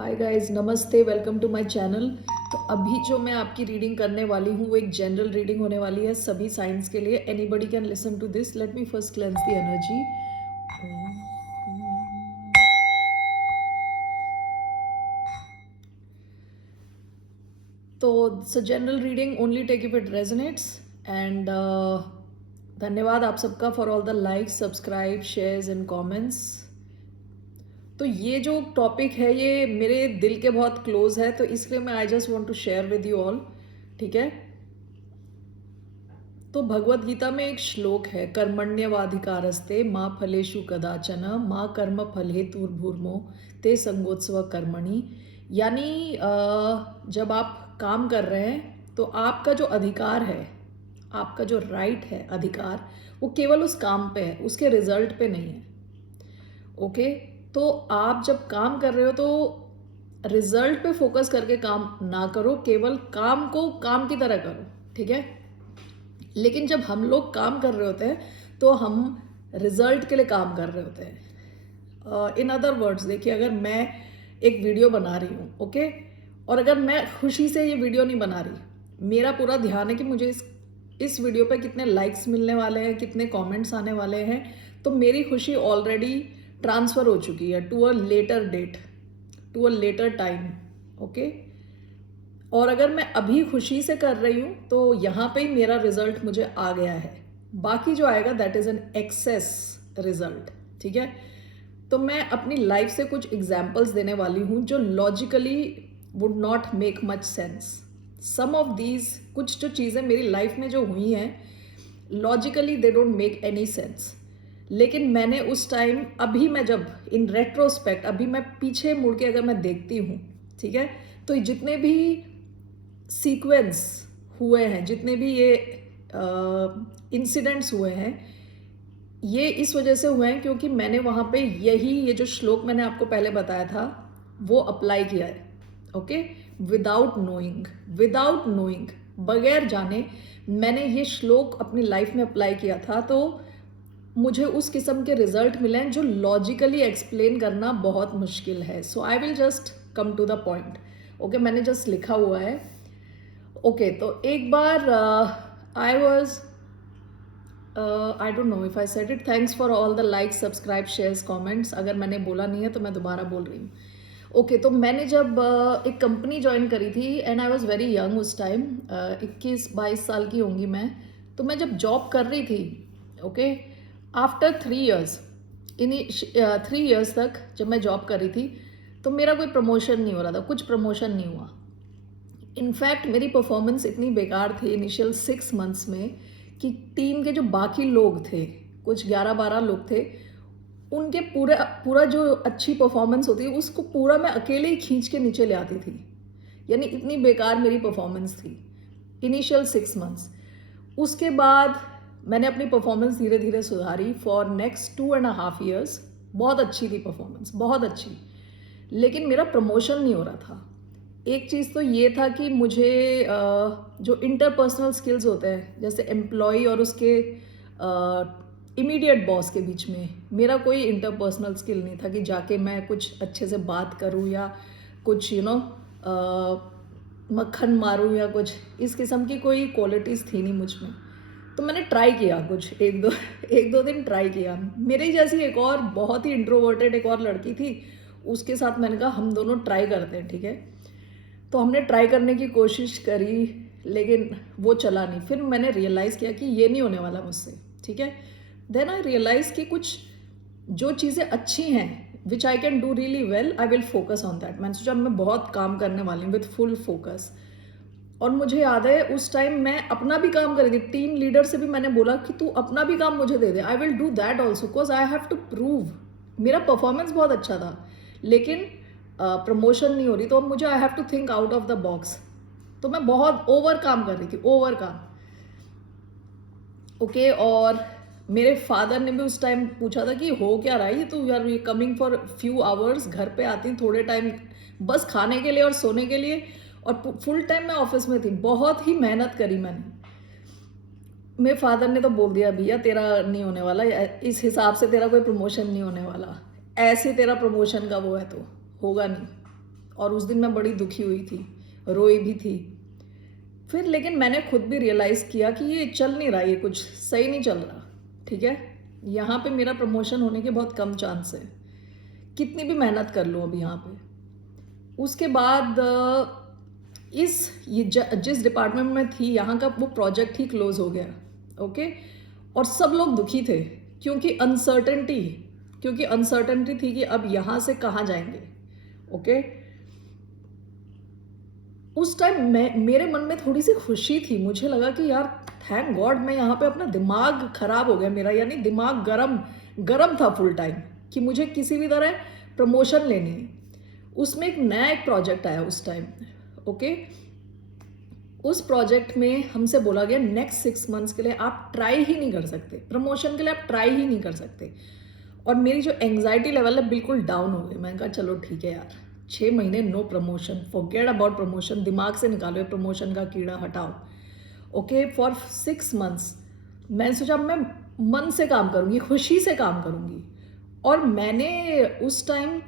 Hi guys, नमस्ते, welcome to my channel. तो अभी जो मैं आपकी रीडिंग करने वाली हूँ वो एक जनरल रीडिंग होने वाली है सभी साइंस के लिए। Anybody can listen to this. Let me first cleanse the energy. तो it's a general reading, only take if it resonates. And धन्यवाद आप सबका for all the likes, subscribe, shares and comments. तो ये जो टॉपिक है ये मेरे दिल के बहुत क्लोज है, तो इसलिए मैं I just want to share with you all. ठीक है। तो भगवत गीता में एक श्लोक है, कर्मण्यवाधिकारस्ते माँ फलेषु कदाचन माँ कर्म फल हेतुर्भूर्मो ते संगोत्सव कर्मणि। यानी जब आप काम कर रहे हैं तो आपका जो अधिकार है, आपका जो राइट है, अधिकार, वो केवल उस काम पे है, उसके रिजल्ट पे नहीं है। ओके। तो आप जब काम कर रहे हो तो रिजल्ट पे फोकस करके काम ना करो, केवल काम को काम की तरह करो। ठीक है। लेकिन जब हम लोग काम कर रहे होते हैं तो हम रिजल्ट के लिए काम कर रहे होते हैं। इन अदर वर्ड्स, देखिए, अगर मैं एक वीडियो बना रही हूँ, ओके, और अगर मैं खुशी से ये वीडियो नहीं बना रही, मेरा पूरा ध्यान है कि मुझे इस वीडियो पे कितने लाइक्स मिलने वाले हैं, कितने कमेंट्स आने वाले हैं, तो मेरी खुशी ऑलरेडी ट्रांसफ़र हो चुकी है to a later date, to a later time. Okay. और अगर मैं अभी खुशी से कर रही हूँ तो यहाँ पे ही मेरा रिजल्ट मुझे आ गया है। बाकी जो आएगा that is an excess result. ठीक है। तो मैं अपनी लाइफ से कुछ एग्जाम्पल्स देने वाली हूँ जो logically would not make much sense. Some of these, कुछ जो चीज़ें मेरी लाइफ में जो हुई हैं, logically they don't make any sense. लेकिन मैंने उस टाइम, अभी मैं जब इन रेट्रोस्पेक्ट, अभी मैं पीछे मुड़ के अगर मैं देखती हूँ, ठीक है, तो जितने भी सीक्वेंस हुए हैं, जितने भी ये इंसिडेंट्स हुए हैं, ये इस वजह से हुए हैं क्योंकि मैंने वहाँ पे ये जो श्लोक मैंने आपको पहले बताया था वो अप्लाई किया है। Okay. Without knowing, without knowing, बगैर जाने मैंने ये श्लोक अपनी लाइफ में अप्लाई किया था, तो मुझे उस किस्म के रिजल्ट मिले हैं जो लॉजिकली एक्सप्लेन करना बहुत मुश्किल है। So I will just come to the point. Okay, मैंने जस्ट लिखा हुआ है। ओके, तो एक बार I was, I don't know if I said it, thanks for all the likes, subscribe, shares, comments. अगर मैंने बोला नहीं है तो मैं दोबारा बोल रही हूँ। ओके, तो मैंने जब एक कंपनी ज्वाइन करी थी and I was very young उस टाइम, 21-22 साल की होंगी मैं। तो मैं जब जॉब कर रही थी, ओके, आफ्टर 3 ईयर्स, इन 3 ईयर्स तक जब मैं जॉब कर रही थी तो मेरा कोई प्रमोशन नहीं हो रहा था, कुछ प्रमोशन नहीं हुआ। इनफैक्ट मेरी परफॉर्मेंस इतनी बेकार थी इनिशियल 6 मंथ्स में कि टीम के जो बाकी लोग थे, कुछ 11-12 लोग थे, उनके पूरा पूरा जो अच्छी परफॉर्मेंस होती है उसको पूरा मैं अकेले ही खींच के नीचे ले आती थी। यानी इतनी बेकार मेरी परफॉर्मेंस थी इनिशियल 6 मंथ्स। उसके बाद मैंने अपनी परफॉर्मेंस धीरे धीरे सुधारी फॉर नेक्स्ट 2.5 ईयर्स। बहुत अच्छी थी परफॉर्मेंस, बहुत अच्छी। लेकिन मेरा प्रमोशन नहीं हो रहा था। एक चीज़ तो ये था कि मुझे जो इंटरपर्सनल स्किल्स होते हैं, जैसे एम्प्लॉय और उसके इमीडिएट बॉस के बीच में, मेरा कोई इंटरपर्सनल स्किल नहीं था कि जाके मैं कुछ अच्छे से बात करूँ या कुछ मक्खन मारूँ या कुछ इस किस्म की कोई क्वालिटीज़ थी नहीं मुझ में। तो मैंने ट्राई किया कुछ एक दो दिन ट्राई किया। मेरे ही जैसी एक और बहुत ही इंट्रोवर्टेड एक और लड़की थी, उसके साथ मैंने कहा हम दोनों ट्राई करते हैं। ठीक है। तो हमने ट्राई करने की कोशिश करी लेकिन वो चला नहीं। फिर मैंने रियलाइज़ किया कि ये नहीं होने वाला मुझसे। ठीक है। देन आई रियलाइज़ कि कुछ जो चीज़ें अच्छी हैं which I can do really well, I will focus on that. मैंने सोचा मैं बहुत काम करने वाली हूँ विथ फुल फोकस। और मुझे याद है उस टाइम मैं अपना भी काम कर रही थी। टीम लीडर से भी मैंने बोला कि तू अपना भी काम मुझे दे दे, I will do that also, because I have to prove. मेरा परफॉर्मेंस बहुत अच्छा था लेकिन प्रमोशन नहीं हो रही, तो अब मुझे I have to think out of the box. तो मैं बहुत ओवर काम कर रही थी, ओवर काम। ओके। और मेरे फादर ने भी उस टाइम पूछा था कि हो क्या रहा है ये, तो you are coming for few hours, घर पे आती थोड़े टाइम बस खाने के लिए और सोने के लिए, और फुल टाइम मैं ऑफिस में थी। बहुत ही मेहनत करी मैंने। मेरे फादर ने तो बोल दिया भैया तेरा नहीं होने वाला, इस हिसाब से तेरा कोई प्रमोशन नहीं होने वाला, ऐसे तेरा प्रमोशन का वो है तो होगा नहीं। और उस दिन मैं बड़ी दुखी हुई थी, रोई भी थी। फिर लेकिन मैंने खुद भी रियलाइज़ किया कि ये चल नहीं रहा, ये कुछ सही नहीं चल रहा, ठीक है? यहाँ पे मेरा प्रमोशन होने के बहुत कम चांस है, कितनी भी मेहनत कर लूँ अब यहाँ पे। उसके बाद जिस डिपार्टमेंट में थी यहाँ का वो प्रोजेक्ट ही क्लोज़ हो गया, ओके? और सब लोग दुखी थे क्योंकि अनसर्टेनिटी थी कि अब यहाँ से कहाँ जाएंगे, ओके? उस टाइम मेरे मन में थोड़ी सी खुशी थी, मुझे लगा कि यार थैंक गॉड मैं यहाँ पे, अपना दिमाग खराब हो गया मेरा, यानी दिमाग गरम गरम था फुल टाइम कि मुझे किसी भी तरह प्रमोशन लेनी है। उसमें एक नया प्रोजेक्ट आया उस टाइम, ओके? उस प्रोजेक्ट में हमसे बोला गया नेक्स्ट 6 मंथ्स के लिए आप ट्राई ही नहीं कर सकते, प्रमोशन के लिए आप ट्राई ही नहीं कर सकते। और मेरी जो एंग्जाइटी लेवल है बिल्कुल डाउन हो गई। मैंने कहा चलो ठीक है यार, 6 महीने no promotion, forget about promotion, दिमाग से निकालो प्रमोशन का कीड़ा, हटाओ, ओके? फॉर 6 मंथ्स मैंने सोचा मैं मन से काम करूँगी, खुशी से काम करूँगी। और मैंने उस time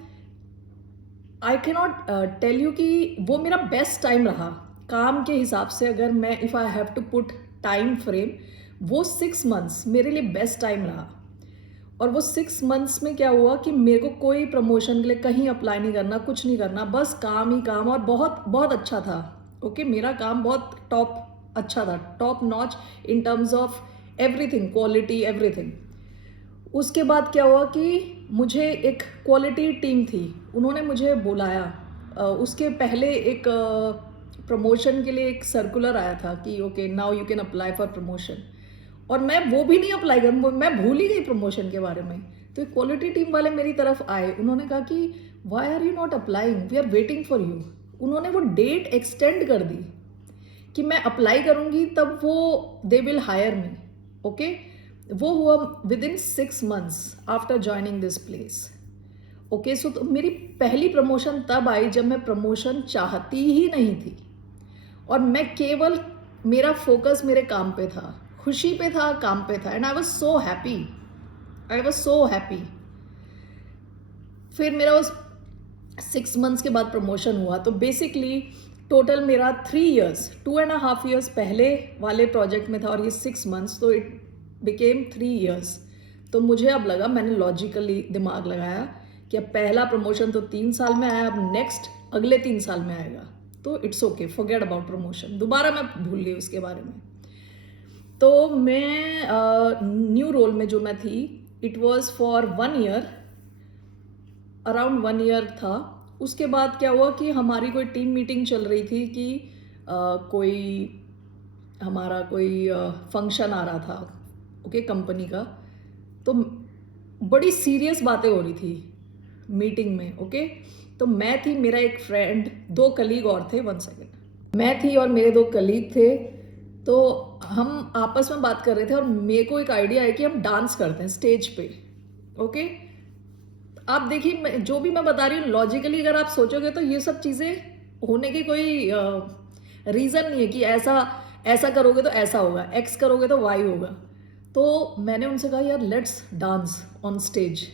I can not tell you कि वो मेरा बेस्ट टाइम रहा काम के हिसाब से। अगर मैं if I have to put time frame, वो 6 मंथ्स मेरे लिए बेस्ट टाइम रहा। और वो 6 मंथ्स में क्या हुआ कि मेरे को कोई प्रमोशन के लिए कहीं अप्लाई नहीं करना, कुछ नहीं करना, बस काम ही काम। और बहुत बहुत अच्छा था, ओके? मेरा काम बहुत अच्छा था, top notch in terms of everything, quality, everything. उसके बाद क्या हुआ कि मुझे एक क्वालिटी टीम थी, उन्होंने मुझे बुलाया। उसके पहले एक प्रमोशन के लिए एक सर्कुलर आया था कि okay now you can apply for promotion, और मैं वो भी नहीं अप्लाई कर, मैं भूल ही गई प्रमोशन के बारे में। तो क्वालिटी टीम वाले मेरी तरफ आए, उन्होंने कहा कि why are you not applying, we are waiting for you. उन्होंने वो डेट एक्सटेंड कर दी कि मैं अप्लाई करूंगी तब वो they will hire me, okay? वो हुआ within 6 months after joining this place, okay? So तो मेरी पहली प्रमोशन तब आई जब मैं प्रमोशन चाहती ही नहीं थी, और मैं केवल, मेरा फोकस मेरे काम पे था, खुशी पे था, काम पे था, and I was so happy. फिर मेरा उस 6 मंथ्स के बाद प्रमोशन हुआ। तो बेसिकली टोटल मेरा 3 ईयर्स, 2.5 ईयर्स पहले वाले प्रोजेक्ट में था और ये 6 मंथ्स, तो इट बिकेम 3 ईयर्स। तो मुझे अब लगा, मैंने लॉजिकली दिमाग लगाया कि अब पहला प्रमोशन तो 3 साल में आया, अब नेक्स्ट अगले 3 साल में आएगा, तो it's okay, forget about promotion. दोबारा मैं भूल गई उसके बारे में। तो मैं न्यू रोल में जो मैं थी, it was for 1 year, around 1 year था। उसके बाद क्या हुआ कि हमारी कोई टीम मीटिंग चल रही थी कि कोई हमारा कोई फंक्शन आ रहा था, ओके, कंपनी का। तो बड़ी सीरियस बातें हो रही थी मीटिंग में, ओके? तो मैं थी, मेरा एक फ्रेंड, 2 कलीग और थे, 1 सेकेंड, मैं थी और मेरे 2 कलीग थे। तो हम आपस में बात कर रहे थे और मेरे को एक आइडिया है कि हम डांस करते हैं स्टेज पे, ओके? आप देखिए, जो भी मैं बता रही हूँ लॉजिकली अगर आप सोचोगे तो ये सब चीज़ें होने की कोई रीज़न नहीं है कि ऐसा ऐसा करोगे तो ऐसा होगा, एक्स करोगे तो वाई होगा। तो मैंने उनसे कहा यार लेट्स डांस ऑन स्टेज।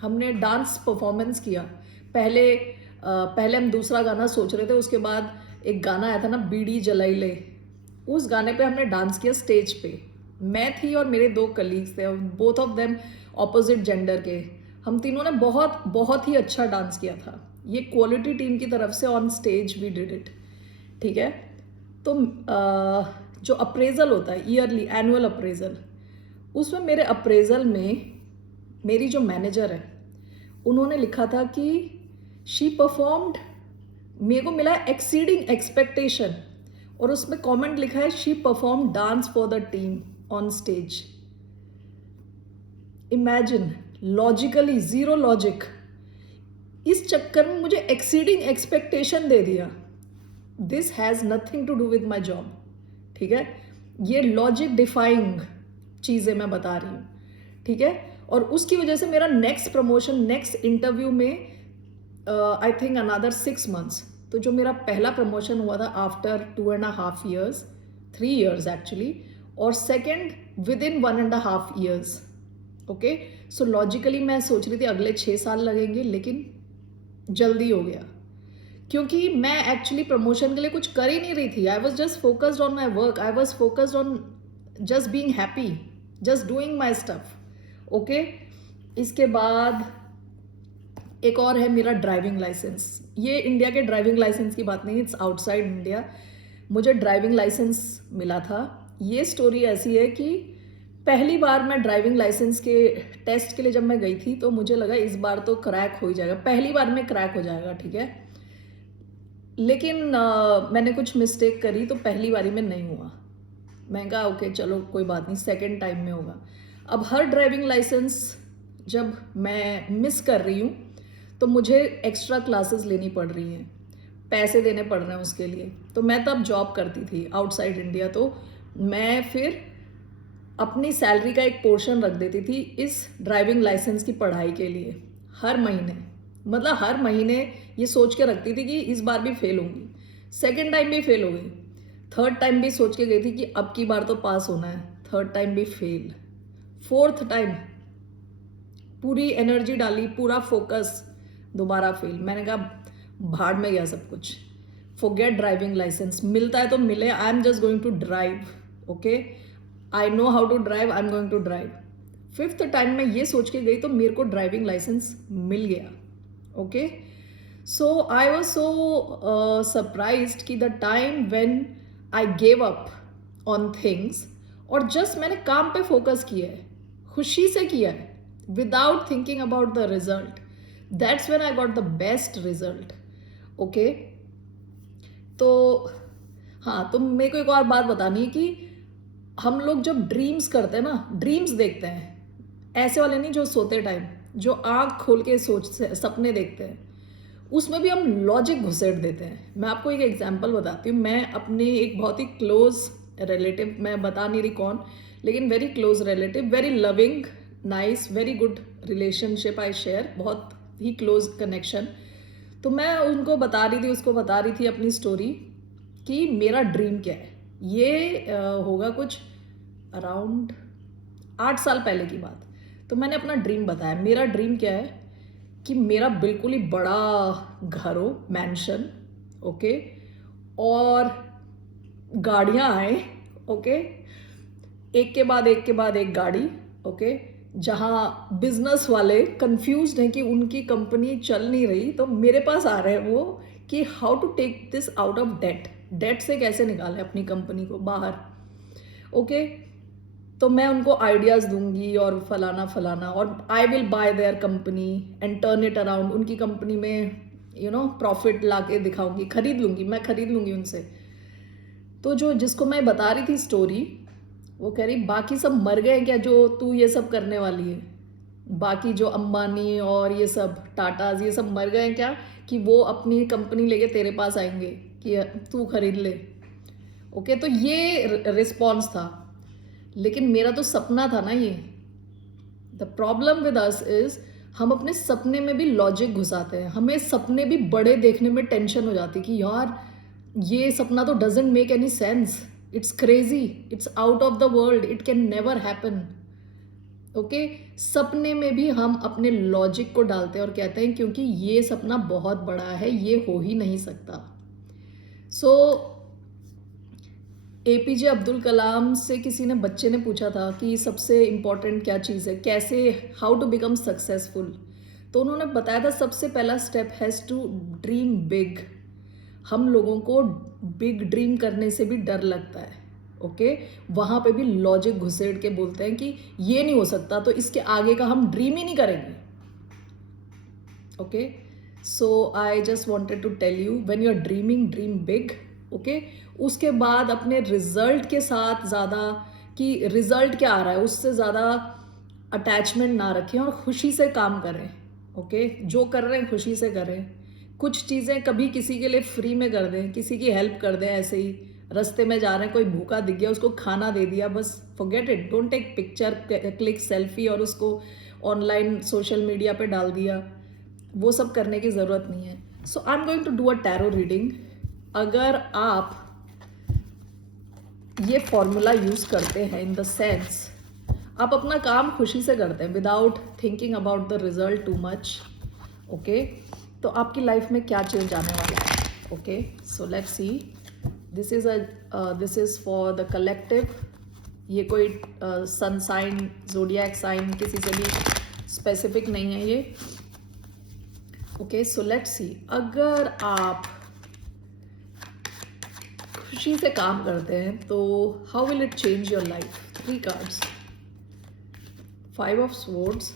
हमने डांस परफॉर्मेंस किया। पहले हम दूसरा गाना सोच रहे थे, उसके बाद एक गाना आया था ना, बीड़ी जलाई ले, उस गाने पे हमने डांस किया स्टेज पे। मैं थी और मेरे 2 कलीग्स थे, both of them opposite gender के। हम तीनों ने बहुत बहुत ही अच्छा डांस किया था। ये क्वालिटी टीम की तरफ से on stage we did it, ठीक है? तो जो अप्रेजल होता है, ईयरली एनुअल अप्रेजल, उसमें मेरे अप्रेजल में मेरी जो मैनेजर है उन्होंने लिखा था कि शी परफॉर्म्ड, मेरे को मिला एक्सीडिंग एक्सपेक्टेशन, और उसमें कमेंट लिखा है she perform dance for the team on stage. Imagine, logically zero logic, इस चक्कर में मुझे एक्सीडिंग एक्सपेक्टेशन दे दिया। This has nothing to do with my job, ठीक है? ये लॉजिक डिफाइंग चीज़ें मैं बता रही हूँ, ठीक है? और उसकी वजह से मेरा नेक्स्ट प्रमोशन, नेक्स्ट इंटरव्यू में आई थिंक अनदर 6 मंथ्स। तो जो मेरा पहला प्रमोशन हुआ था आफ्टर 2.5 ईयर्स, 3 ईयर्स एक्चुअली, और second with in 1.5 years, okay? So logically मैं सोच रही थी अगले 6 साल लगेंगे, लेकिन जल्दी हो गया क्योंकि मैं एक्चुअली प्रमोशन के लिए कुछ कर ही नहीं रही थी। I was just focused on my work, I was focused on just being happy, just doing my stuff. Okay, इसके बाद एक और है मेरा ड्राइविंग लाइसेंस। ये इंडिया के ड्राइविंग लाइसेंस की बात नहीं, इट्स आउटसाइड इंडिया। मुझे ड्राइविंग लाइसेंस मिला था। ये स्टोरी ऐसी है कि पहली बार मैं ड्राइविंग लाइसेंस के टेस्ट के लिए जब मैं गई थी तो मुझे लगा इस बार तो क्रैक हो ही जाएगा, पहली बार में क्रैक हो जाएगा, ठीक है। लेकिन मैंने कुछ मिस्टेक करी तो पहली बारी में नहीं हुआ। मैं कहा ओके चलो कोई बात नहीं, सेकंड टाइम में होगा। अब हर ड्राइविंग लाइसेंस जब मैं मिस कर रही हूँ तो मुझे एक्स्ट्रा क्लासेस लेनी पड़ रही हैं, पैसे देने पड़ रहे हैं उसके लिए। तो मैं तब जॉब करती थी आउटसाइड इंडिया, तो मैं फिर अपनी सैलरी का एक पोर्शन रख देती थी इस ड्राइविंग लाइसेंस की पढ़ाई के लिए। हर महीने, मतलब हर महीने ये सोच के रखती थी कि इस बार भी फेल होंगी, सेकेंड टाइम भी फेल हो गई, थर्ड टाइम भी सोच के गई थी कि अब की बार तो पास होना है, थर्ड टाइम भी फेल, फोर्थ टाइम पूरी एनर्जी डाली, पूरा फोकस, दोबारा फेल। मैंने कहा भाड़ में गया सब कुछ, फॉरगेट ड्राइविंग लाइसेंस, मिलता है तो मिले, I am just going to drive. Okay, I know how to drive, I am going to drive. Fifth time में ये सोच के गई तो मेरे को ड्राइविंग लाइसेंस मिल गया। Okay, so I was so surprised कि the time when I gave up on things और जस्ट मैंने काम पे फोकस किया है, खुशी से किया है, without thinking about the result, that's when I got the best result. Okay, तो हाँ, तो मेरे को एक और बात बतानी है कि हम लोग जब ड्रीम्स करते हैं ना, ड्रीम्स देखते हैं, ऐसे वाले नहीं जो सोते टाइम, जो आँख खोल के सपने देखते हैं, उसमें भी हम लॉजिक घुसेड़ देते हैं। मैं आपको एक एग्जांपल बताती हूँ। मैं अपने एक बहुत ही क्लोज रिलेटिव, मैं बता नहीं रही कौन, लेकिन very close relative, very loving, nice, very good relationship I share, बहुत ही क्लोज कनेक्शन। तो मैं उनको बता रही थी, उसको बता रही थी अपनी स्टोरी कि मेरा ड्रीम क्या है। ये होगा कुछ अराउंड 8 साल पहले की बात। तो मैंने अपना ड्रीम बताया, मेरा ड्रीम क्या है कि मेरा बिल्कुल ही बड़ा घर हो, मैंशन, ओके, और गाड़ियाँ आए, ओके, एक के बाद एक के बाद एक गाड़ी, ओके, जहाँ बिजनेस वाले कंफ्यूज्ड हैं कि उनकी कंपनी चल नहीं रही, तो मेरे पास आ रहे हैं वो कि how to take this out of date, date से कैसे निकालें अपनी कंपनी को बाहर। ओके, तो मैं उनको आइडियाज़ दूंगी और फलाना फलाना, और I will buy their company and turn it around, उनकी कंपनी में प्रॉफिट ला के दिखाऊंगी, खरीद लूंगी, मैं खरीद लूंगी उनसे। तो जो जिसको मैं बता रही थी स्टोरी, वो कह रही बाकी सब मर गए क्या जो तू ये सब करने वाली है, बाकी जो अंबानी और ये सब टाटाज ये सब मर गए क्या कि वो अपनी कंपनी लेके तेरे पास आएंगे कि तू खरीद ले। ओके, तो ये रिस्पॉन्स था, लेकिन मेरा तो सपना था ना ये। The problem with us is हम अपने सपने में भी लॉजिक घुसाते हैं, हमें सपने भी बड़े देखने में टेंशन हो जाती कि यार ये सपना तो doesn't make any sense, it's crazy, it's out of the world, it can never happen. Okay, सपने में भी हम अपने लॉजिक को डालते हैं और कहते हैं क्योंकि ये सपना बहुत बड़ा है, ये हो ही नहीं सकता। सो एपीजे अब्दुल कलाम से किसी ने, बच्चे ने पूछा था कि सबसे इम्पॉर्टेंट क्या चीज़ है, कैसे, हाउ टू बिकम सक्सेसफुल। तो उन्होंने बताया था सबसे पहला step has to dream big. हम लोगों को बिग ड्रीम करने से भी डर लगता है। ओके, वहाँ पे भी लॉजिक घुसेड़ के बोलते हैं कि ये नहीं हो सकता, तो इसके आगे का हम ड्रीम ही नहीं करेंगे। Okay, so I just wanted to tell you when you are dreaming, dream big. Okay, उसके बाद अपने रिजल्ट के साथ ज़्यादा, कि रिजल्ट क्या आ रहा है उससे ज़्यादा अटैचमेंट ना रखें और खुशी से काम करें। ओके, जो कर रहे हैं खुशी से करें। कुछ चीज़ें कभी किसी के लिए फ्री में कर दें, किसी की हेल्प कर दें, ऐसे ही रास्ते में जा रहे हैं, कोई भूखा दिख गया उसको खाना दे दिया, बस forget it, don't take picture, click selfie और उसको ऑनलाइन सोशल मीडिया पे डाल दिया, वो सब करने की ज़रूरत नहीं है। So I am going to do a tarot reading. अगर आप ये फॉर्मूला यूज़ करते हैं, इन द सेंस आप अपना काम खुशी से करते हैं without thinking about the result too much, okay, तो आपकी लाइफ में क्या चेंज आने वाला है। Okay, so let's see, this is for the collective. ये कोई सन साइन, जोडियक साइन किसी से भी स्पेसिफिक नहीं है ये. ओके, सो लेट्स सी, अगर आप खुशी से काम करते हैं तो how will it change your life. 3 cards. 5 of swords,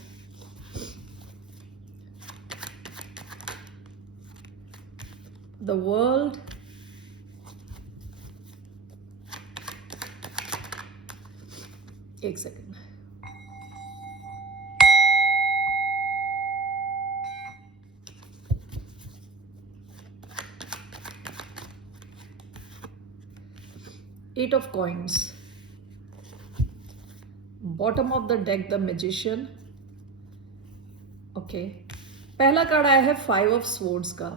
the world, एक second, eight of coins, bottom of the deck the magician. Okay, पहला कार्ड आया है 5 ऑफ स्वॉर्ड्स का.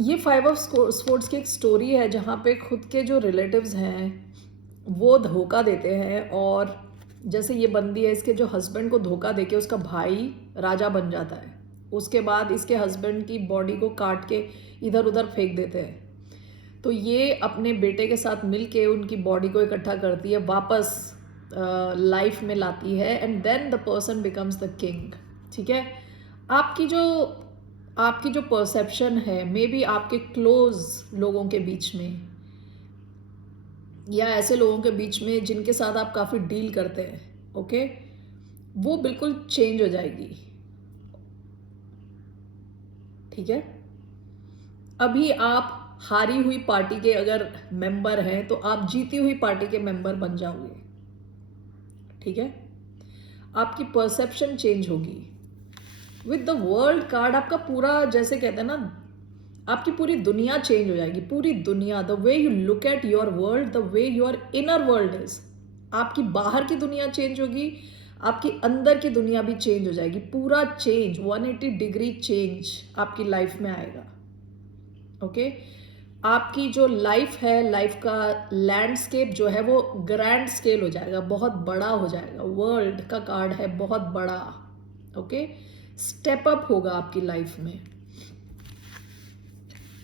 ये 5 ऑफ स्वॉर्ड्स की एक स्टोरी है जहाँ पे खुद के जो रिलेटिव्स हैं वो धोखा देते हैं, और जैसे ये बंदी है, इसके जो हस्बैंड को धोखा देके उसका भाई राजा बन जाता है. उसके बाद इसके हस्बैंड की बॉडी को काट के इधर उधर फेंक देते हैं. तो ये अपने बेटे के साथ मिलके उनकी बॉडी को इकट्ठा करती है, वापस लाइफ में लाती है, and then the person becomes the king. ठीक है, आपकी जो परसेप्शन है, मे बी आपके क्लोज लोगों के बीच में या ऐसे लोगों के बीच में जिनके साथ आप काफ़ी डील करते हैं, ओके, वो बिल्कुल चेंज हो जाएगी. ठीक है, अभी आप हारी हुई पार्टी के अगर मेंबर हैं तो आप जीती हुई पार्टी के मेंबर बन जाओगे. ठीक है, आपकी परसेप्शन चेंज होगी. विद द वर्ल्ड कार्ड आपका पूरा, जैसे कहते हैं ना, आपकी पूरी दुनिया चेंज हो जाएगी. पूरी दुनिया, the way you look at your world, the way your inner world is. आपकी बाहर की दुनिया चेंज होगी, आपकी अंदर की दुनिया भी चेंज हो जाएगी. पूरा चेंज, 180 डिग्री चेंज आपकी लाइफ में आएगा. ओके, आपकी जो लाइफ है, लाइफ का लैंडस्केप जो है वो ग्रैंड स्केल हो जाएगा, बहुत बड़ा हो जाएगा. वर्ल्ड का कार्ड है, बहुत बड़ा. ओके, स्टेप अप होगा आपकी लाइफ में.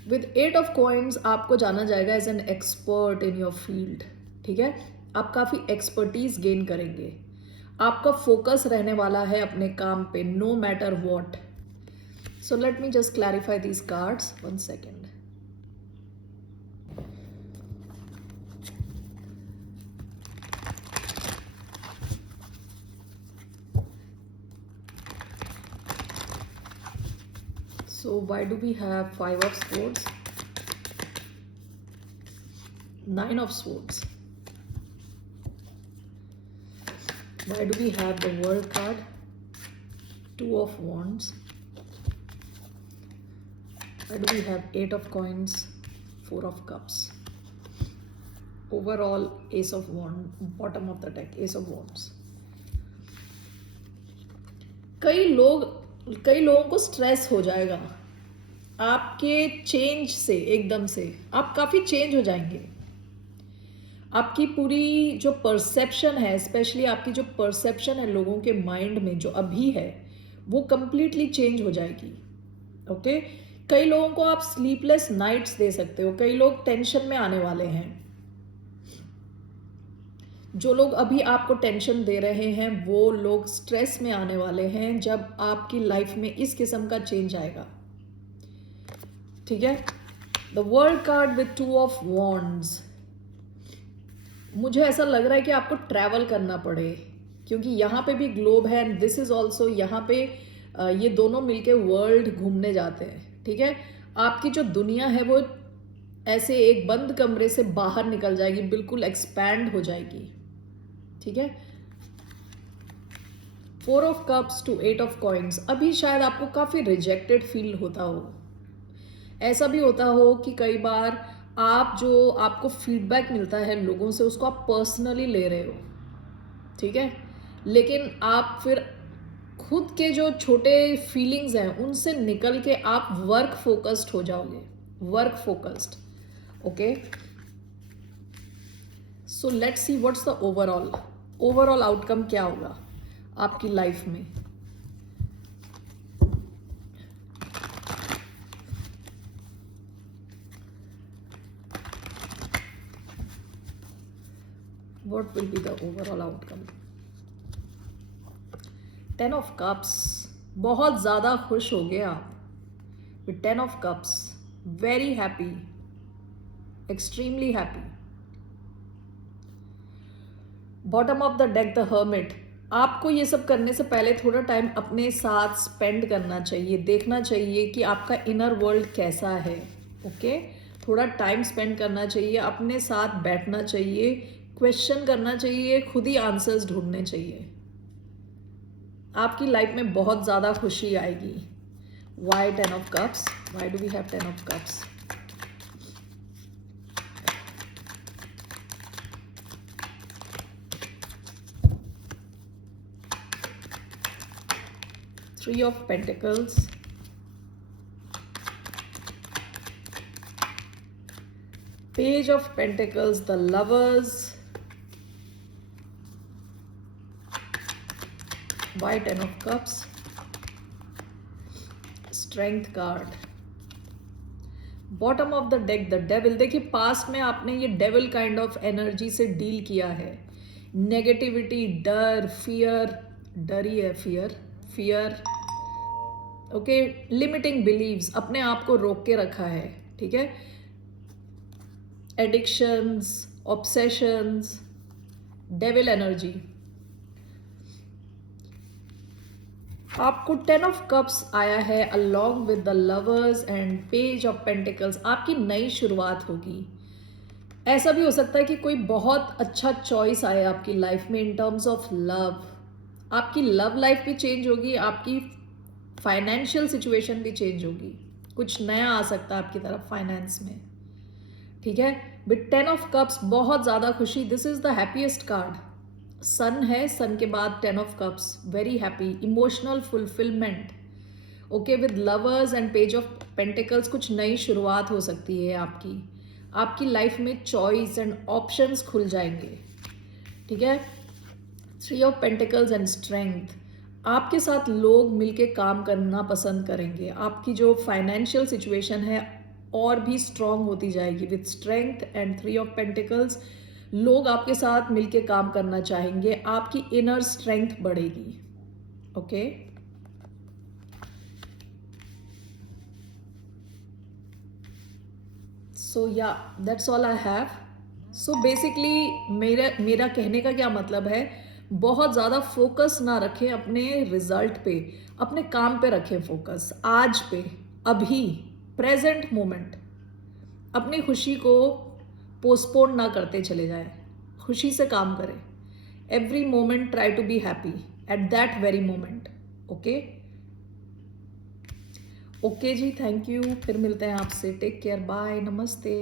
विद 8 ऑफ कॉइन्स आपको जाना जाएगा as an expert in your field. ठीक है, आप काफ़ी एक्सपर्टीज गेन करेंगे. आपका फोकस रहने वाला है अपने काम पे, no matter what. So let me just clarify these cards. 1 second. So why do we have 5 of swords, 9 of swords? Why do we have the world card, 2 of wands? Why do we have 8 of coins, 4 of cups? Overall, ace of wands, bottom of the deck, ace of wands. कई लोगों को stress हो जाएगा आपके change से. एकदम से आप काफ़ी चेंज हो जाएंगे. आपकी पूरी जो परसेप्शन है, स्पेशली आपकी जो परसेप्शन है लोगों के माइंड में जो अभी है, वो कंप्लीटली चेंज हो जाएगी. ओके, कई लोगों को आप स्लीपलेस नाइट्स दे सकते हो. कई लोग टेंशन में आने वाले हैं. जो लोग अभी आपको टेंशन दे रहे हैं वो लोग स्ट्रेस में आने वाले हैं जब आपकी लाइफ में इस किस्म का चेंज आएगा. ठीक है, the world card with 2 of wands. मुझे ऐसा लग रहा है कि आपको ट्रैवल करना पड़े, क्योंकि यहाँ पे भी ग्लोब है एंड दिस इज ऑल्सो. यहाँ पे ये दोनों मिलके वर्ल्ड घूमने जाते हैं. ठीक है, आपकी जो दुनिया है वो ऐसे एक बंद कमरे से बाहर निकल जाएगी, बिल्कुल एक्सपैंड हो जाएगी. ठीक है, 4 of cups to 8 of coins. अभी शायद आपको काफ़ी रिजेक्टेड फील होता हो. ऐसा भी होता हो कि कई बार आपको फीडबैक मिलता है लोगों से, उसको आप पर्सनली ले रहे हो. ठीक है, लेकिन आप फिर खुद के जो छोटे फीलिंग्स हैं उनसे निकल के आप वर्क फोकस्ड हो जाओगे. Work focused. Okay, so let's see what's the overall outcome क्या होगा आपकी लाइफ में. What will be the overall outcome? 10 of Cups. बहुत ज़्यादा खुश हो गए आप. With 10 of Cups. Very happy. Extremely happy. Bottom of the deck, the Hermit. आपको ये सब करने से पहले थोड़ा टाइम अपने साथ स्पेंड करना चाहिए, देखना चाहिए कि आपका इनर वर्ल्ड कैसा है. ओके, थोड़ा टाइम स्पेंड करना चाहिए, अपने साथ बैठना चाहिए, क्वेश्चन करना चाहिए, खुद ही आंसर्स ढूंढने चाहिए. आपकी लाइफ में बहुत ज़्यादा खुशी आएगी. Why 10 of Cups? Why do we have 10 of Cups? Three of Pentacles. Page of Pentacles, the Lovers. Why 10 of Cups? Strength card. Bottom of the deck, the devil. देखिए, पास्ट में आपने ये डेविल काइंड ऑफ एनर्जी से deal किया है. Negativity, डर, fear. डर ही है, फियर. ओके, लिमिटिंग बिलीव्स, अपने आप को रोक के रखा है. ठीक है, एडिक्शंस, ऑब्सेशंस, डेविल एनर्जी. आपको 10 ऑफ कप्स आया है along with the lovers and page of pentacles. आपकी नई शुरुआत होगी. ऐसा भी हो सकता है कि कोई बहुत अच्छा चॉइस आए आपकी लाइफ में इन टर्म्स ऑफ लव. आपकी लव लाइफ भी चेंज होगी, आपकी फाइनेंशियल सिचुएशन भी चेंज होगी. कुछ नया आ सकता है आपकी तरफ फाइनेंस में. ठीक है, विद 10 ऑफ कप्स बहुत ज़्यादा खुशी. This is the happiest card. Sun है, सन के बाद 10 of cups. Very happy, emotional fulfilment. Okay, with lovers and page of pentacles कुछ नई शुरुआत हो सकती है आपकी लाइफ में. चॉइस एंड ऑप्शंस खुल जाएंगे. ठीक है, 3 ऑफ पेंटिकल्स एंड स्ट्रेंथ. आपके साथ लोग मिलके काम करना पसंद करेंगे. आपकी जो फाइनेंशियल सिचुएशन है और भी स्ट्रांग होती जाएगी. With strength and 3 of pentacles लोग आपके साथ मिलके काम करना चाहेंगे. आपकी इनर स्ट्रेंथ बढ़ेगी. ओके, सो या that's all I have. So basically मेरा कहने का क्या मतलब है, बहुत ज़्यादा फोकस ना रखें अपने रिजल्ट पे, अपने काम पे रखें फोकस. आज पे, अभी, प्रेजेंट मोमेंट. अपनी खुशी को पोस्टपोन ना करते चले जाए. खुशी से काम करें. Every moment try to be happy at that very moment. Okay okay जी, थैंक यू. फिर मिलते हैं आपसे. टेक केयर, बाय, नमस्ते.